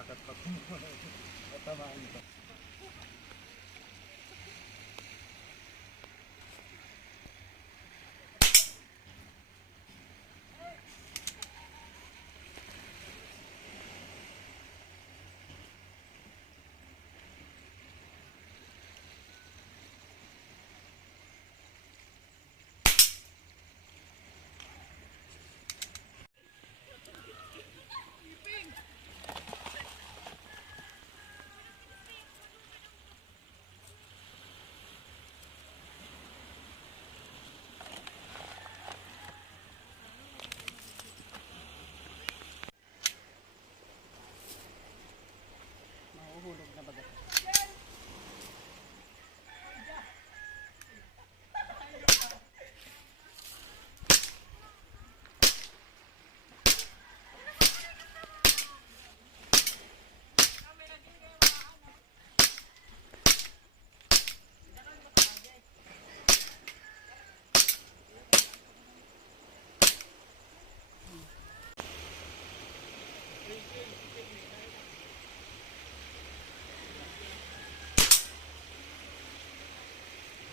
Natakat pa kung matamaan ka. Mahuhulog na baga.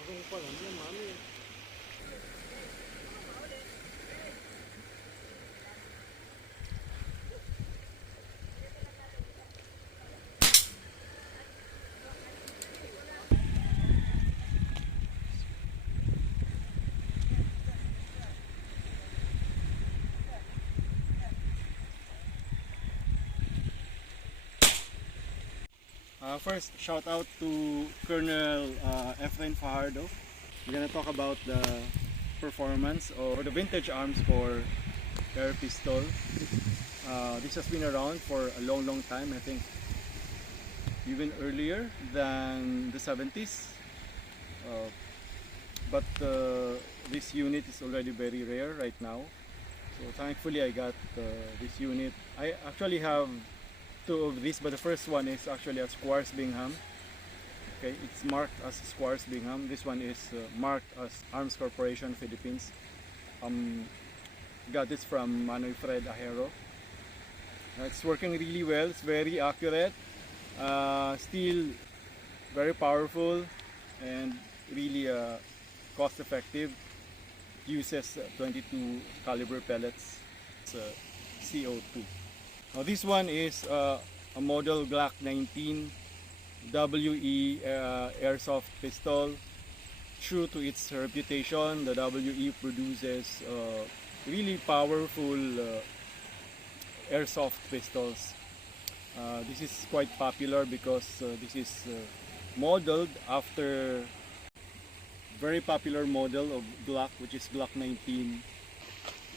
Kung pa lang yan, mami. First, shout out to Colonel Efrain Fajardo. We're gonna talk about the performance or the vintage Armscor air pistol. This has been around for a long time. I think even earlier than the 70s. But this unit is already very rare right now. So thankfully I got this unit. I actually have two of these, but the first one is actually a Squires Bingham. Okay, it's marked as Squires Bingham. This one is marked as Arms Corporation Philippines. Got this from Manoy Fred Ajero. It's working really well. It's very accurate, still very powerful, and really cost effective. It uses 22 caliber pellets. It's CO2. Now this one is a model Glock 19 WE Airsoft Pistol. True to its reputation, the WE produces really powerful airsoft pistols. This is quite popular because this is modeled after very popular model of Glock, which is Glock 19.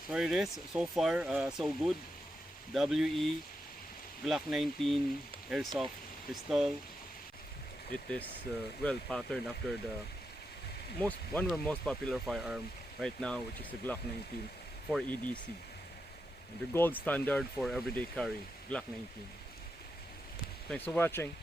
So it is, so far so good. WE Glock 19 Airsoft Pistol. It is well patterned after the one of the most popular firearm right now, which is the Glock 19 for EDC. The gold standard for everyday carry, Glock 19. Thanks for watching.